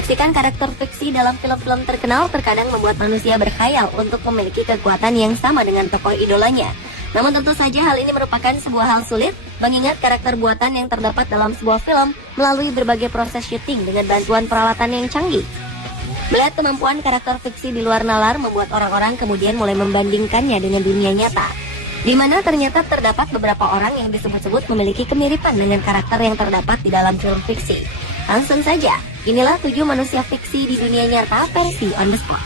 Menyaksikan karakter fiksi dalam film-film terkenal terkadang membuat manusia berkhayal untuk memiliki kekuatan yang sama dengan tokoh idolanya. Namun tentu saja hal ini merupakan sebuah hal sulit, mengingat karakter buatan yang terdapat dalam sebuah film melalui berbagai proses syuting dengan bantuan peralatan yang canggih. Melihat kemampuan karakter fiksi di luar nalar membuat orang-orang kemudian mulai membandingkannya dengan dunia nyata, di mana ternyata terdapat beberapa orang yang disebut-sebut memiliki kemiripan dengan karakter yang terdapat di dalam film fiksi. Langsung saja, inilah 7 manusia fiksi di dunia nyata versi on the spot.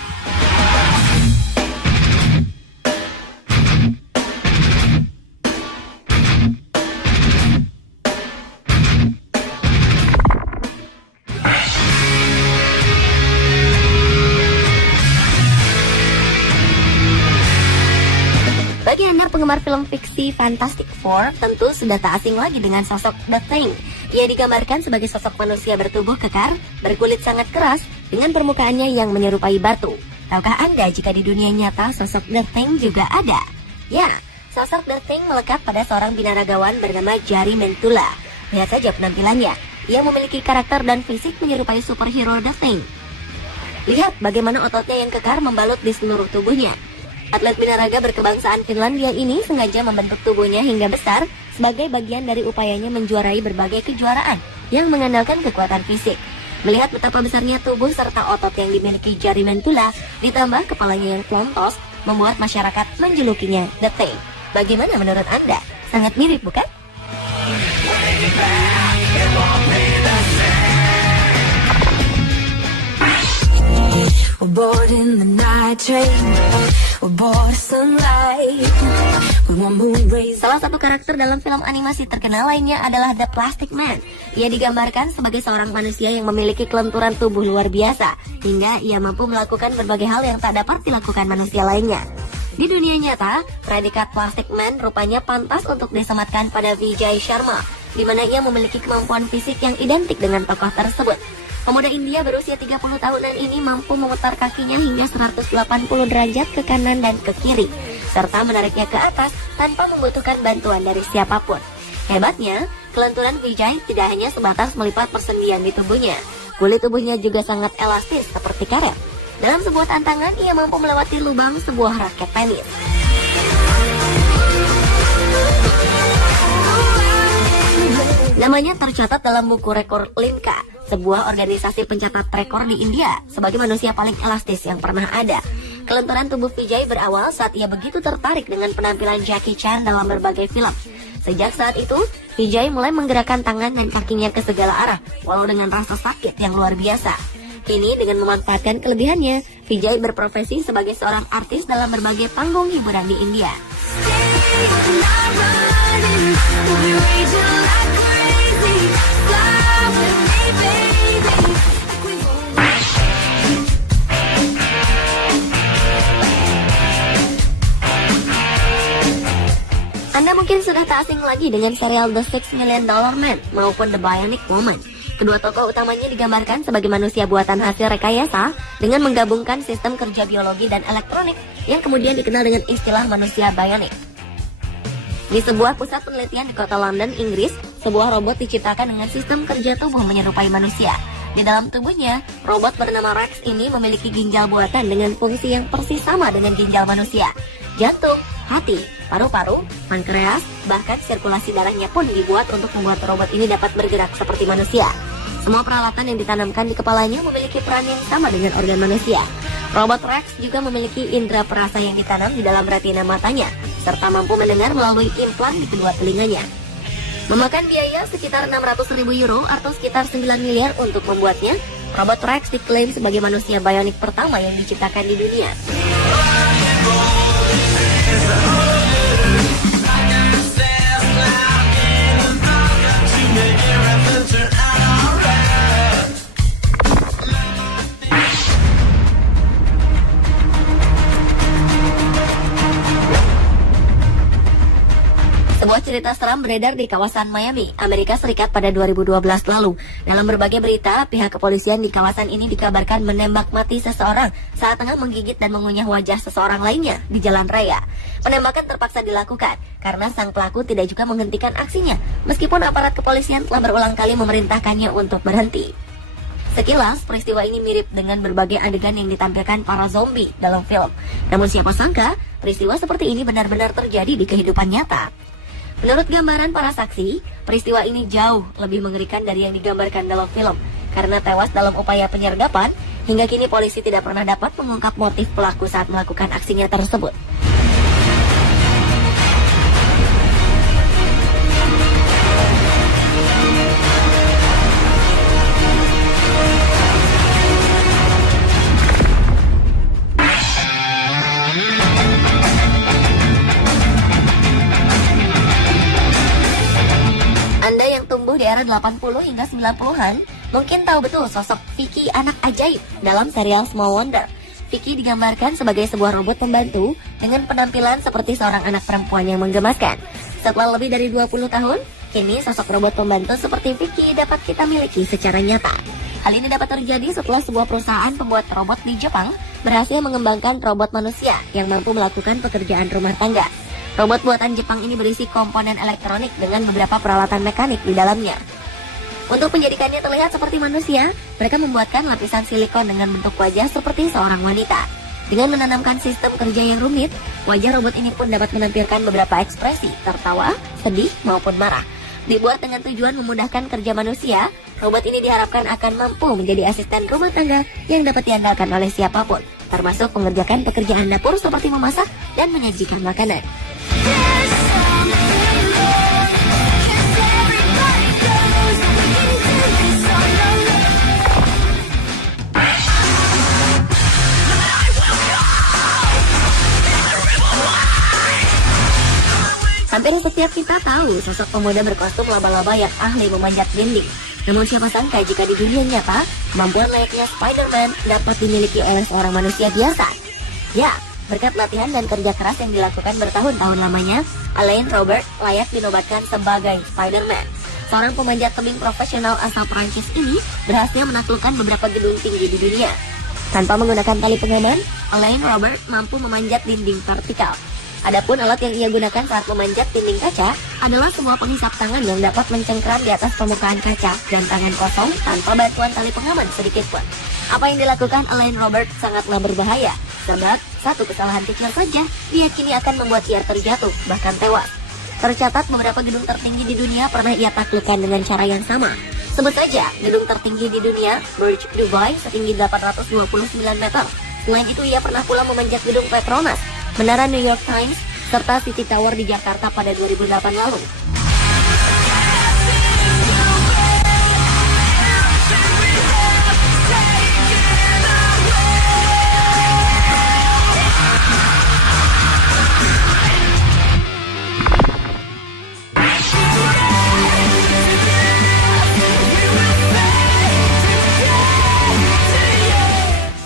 Bagi Anda penggemar film fiksi Fantastic Four, tentu sudah tak asing lagi dengan sosok The Thing. Ia digambarkan sebagai sosok manusia bertubuh kekar, berkulit sangat keras, dengan permukaannya yang menyerupai batu. Tahukah Anda jika di dunia nyata sosok The Thing juga ada? Ya, sosok The Thing melekat pada seorang binaragawan bernama Jari Mentula. Lihat saja penampilannya, ia memiliki karakter dan fisik menyerupai superhero The Thing. Lihat bagaimana ototnya yang kekar membalut di seluruh tubuhnya. Atlet binaraga berkebangsaan Finlandia ini sengaja membentuk tubuhnya hingga besar sebagai bagian dari upayanya menjuarai berbagai kejuaraan yang mengandalkan kekuatan fisik. Melihat betapa besarnya tubuh serta otot yang dimiliki Jari Mentula, ditambah kepalanya yang plontos, membuat masyarakat menjulukinya The Thing. Bagaimana menurut Anda? Sangat mirip, bukan? Bored in the night train, bored of sunlight. Salah satu karakter dalam film animasi terkenal lainnya adalah The Plastic Man. Ia digambarkan sebagai seorang manusia yang memiliki kelenturan tubuh luar biasa, hingga ia mampu melakukan berbagai hal yang tak dapat dilakukan manusia lainnya. Di dunia nyata, predikat Plastic Man rupanya pantas untuk disematkan pada Vijay Sharma, di mana ia memiliki kemampuan fisik yang identik dengan tokoh tersebut. Pemuda India berusia 30 tahunan ini mampu memutar kakinya hingga 180 derajat ke kanan dan ke kiri, serta menariknya ke atas tanpa membutuhkan bantuan dari siapapun. Hebatnya, kelenturan Vijay tidak hanya sebatas melipat persendian di tubuhnya, kulit tubuhnya juga sangat elastis seperti karet. Dalam sebuah tantangan, ia mampu melewati lubang sebuah raket tenis. Namanya tercatat dalam buku rekor Limca, sebuah organisasi pencatat rekor di India, sebagai manusia paling elastis yang pernah ada. Kelenturan tubuh Vijay berawal saat ia begitu tertarik dengan penampilan Jackie Chan dalam berbagai film. Sejak saat itu, Vijay mulai menggerakkan tangan dan kakinya ke segala arah, walau dengan rasa sakit yang luar biasa. Kini dengan memanfaatkan kelebihannya, Vijay berprofesi sebagai seorang artis dalam berbagai panggung hiburan di India. Anda mungkin sudah tak asing lagi dengan serial The $6 Million Man maupun The Bionic Woman. Kedua tokoh utamanya digambarkan sebagai manusia buatan hasil rekayasa dengan menggabungkan sistem kerja biologi dan elektronik yang kemudian dikenal dengan istilah manusia bionic. Di sebuah pusat penelitian di kota London, Inggris, sebuah robot diciptakan dengan sistem kerja tubuh menyerupai manusia. Di dalam tubuhnya, robot bernama Rex ini memiliki ginjal buatan dengan fungsi yang persis sama dengan ginjal manusia. Jantung, hati, paru-paru, pankreas, bahkan sirkulasi darahnya pun dibuat untuk membuat robot ini dapat bergerak seperti manusia. Semua peralatan yang ditanamkan di kepalanya memiliki peran yang sama dengan organ manusia. Robot Rex juga memiliki indera perasa yang ditanam di dalam retina matanya, serta mampu mendengar melalui implan di kedua telinganya. Memakan biaya sekitar 600.000 euro atau sekitar 9 miliar untuk membuatnya, robot Rex diklaim sebagai manusia bionik pertama yang diciptakan di dunia. Sebuah cerita seram beredar di kawasan Miami, Amerika Serikat pada 2012 lalu. Dalam berbagai berita, pihak kepolisian di kawasan ini dikabarkan menembak mati seseorang saat tengah menggigit dan mengunyah wajah seseorang lainnya di jalan raya. Penembakan terpaksa dilakukan karena sang pelaku tidak juga menghentikan aksinya, meskipun aparat kepolisian telah berulang kali memerintahkannya untuk berhenti. Sekilas, peristiwa ini mirip dengan berbagai adegan yang ditampilkan para zombie dalam film. Namun siapa sangka, peristiwa seperti ini benar-benar terjadi di kehidupan nyata. Menurut gambaran para saksi, peristiwa ini jauh lebih mengerikan dari yang digambarkan dalam film. Karena tewas dalam upaya penyergapan, hingga kini polisi tidak pernah dapat mengungkap motif pelaku saat melakukan aksinya tersebut. Anda yang tumbuh di era 80 hingga 90-an mungkin tahu betul sosok Vicky anak ajaib dalam serial Small Wonder. Vicky digambarkan sebagai sebuah robot pembantu dengan penampilan seperti seorang anak perempuan yang menggemaskan. Setelah lebih dari 20 tahun, kini sosok robot pembantu seperti Vicky dapat kita miliki secara nyata. Hal ini dapat terjadi setelah sebuah perusahaan pembuat robot di Jepang berhasil mengembangkan robot manusia yang mampu melakukan pekerjaan rumah tangga. Robot buatan Jepang ini berisi komponen elektronik dengan beberapa peralatan mekanik di dalamnya. Untuk menjadikannya terlihat seperti manusia, mereka membuatkan lapisan silikon dengan bentuk wajah seperti seorang wanita. Dengan menanamkan sistem kerja yang rumit, wajah robot ini pun dapat menampilkan beberapa ekspresi, tertawa, sedih, maupun marah. Dibuat dengan tujuan memudahkan kerja manusia, robot ini diharapkan akan mampu menjadi asisten rumah tangga yang dapat diandalkan oleh siapapun, termasuk mengerjakan pekerjaan dapur seperti memasak dan menyajikan makanan. Hampir setiap kita tahu sosok pemuda berkostum laba-laba yang ahli memanjat dinding. Namun siapa sangka jika di dunia nyata, kemampuan layaknya Spider-Man dapat dimiliki oleh seorang manusia biasa. Ya, berkat latihan dan kerja keras yang dilakukan bertahun-tahun lamanya, Alain Robert layak dinobatkan sebagai Spider-Man. Seorang pemanjat tebing profesional asal Prancis ini berhasil menaklukkan beberapa gedung tinggi di dunia. Tanpa menggunakan tali pengaman, Alain Robert mampu memanjat dinding vertikal. Adapun alat yang ia gunakan saat memanjat dinding kaca adalah sebuah penghisap tangan yang dapat mencengkeram di atas permukaan kaca dan tangan kosong tanpa bantuan tali pengaman sedikit pun. Apa yang dilakukan Alain Robert sangatlah berbahaya, sebab satu kesalahan kecil saja diyakini akan membuat ia terjatuh, bahkan tewas. Tercatat beberapa gedung tertinggi di dunia pernah ia taklukkan dengan cara yang sama. Sebut saja, gedung tertinggi di dunia, Burj Dubai, setinggi 829 meter. Selain itu, ia pernah pula memanjat gedung Petronas, Menara New York Times, serta City Tower di Jakarta pada 2008 lalu.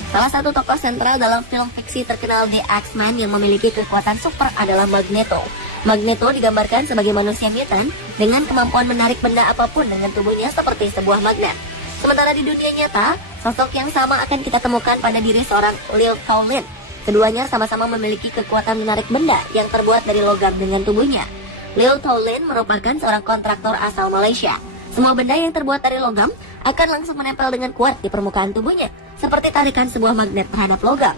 Salah satu tokoh sentral dalam film fiksi terkenal The X-Men yang memiliki kekuatan super adalah Magneto. Magneto digambarkan sebagai manusia mutant dengan kemampuan menarik benda apapun dengan tubuhnya seperti sebuah magnet. Sementara di dunia nyata, sosok yang sama akan kita temukan pada diri seorang Lil Towlin. Keduanya sama-sama memiliki kekuatan menarik benda yang terbuat dari logam dengan tubuhnya. Lil Towlin merupakan seorang kontraktor asal Malaysia. Semua benda yang terbuat dari logam akan langsung menempel dengan kuat di permukaan tubuhnya, seperti tarikan sebuah magnet terhadap logam.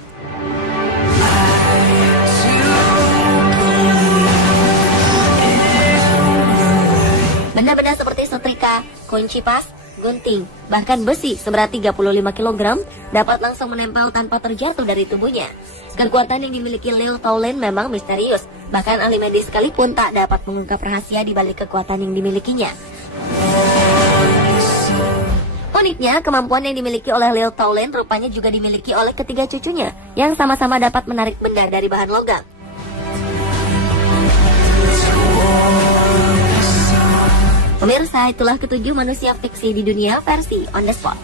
Benda-benda seperti setrika, kunci pas, gunting, bahkan besi seberat 35 kg dapat langsung menempel tanpa terjatuh dari tubuhnya. Kekuatan yang dimiliki Lil Towlin memang misterius, bahkan ahli medis sekalipun tak dapat mengungkap rahasia di balik kekuatan yang dimilikinya. Uniknya, kemampuan yang dimiliki oleh Lil Towlin rupanya juga dimiliki oleh ketiga cucunya yang sama-sama dapat menarik benda dari bahan logam. Pemirsa, itulah ketujuh manusia fiksi di dunia versi On The Spot.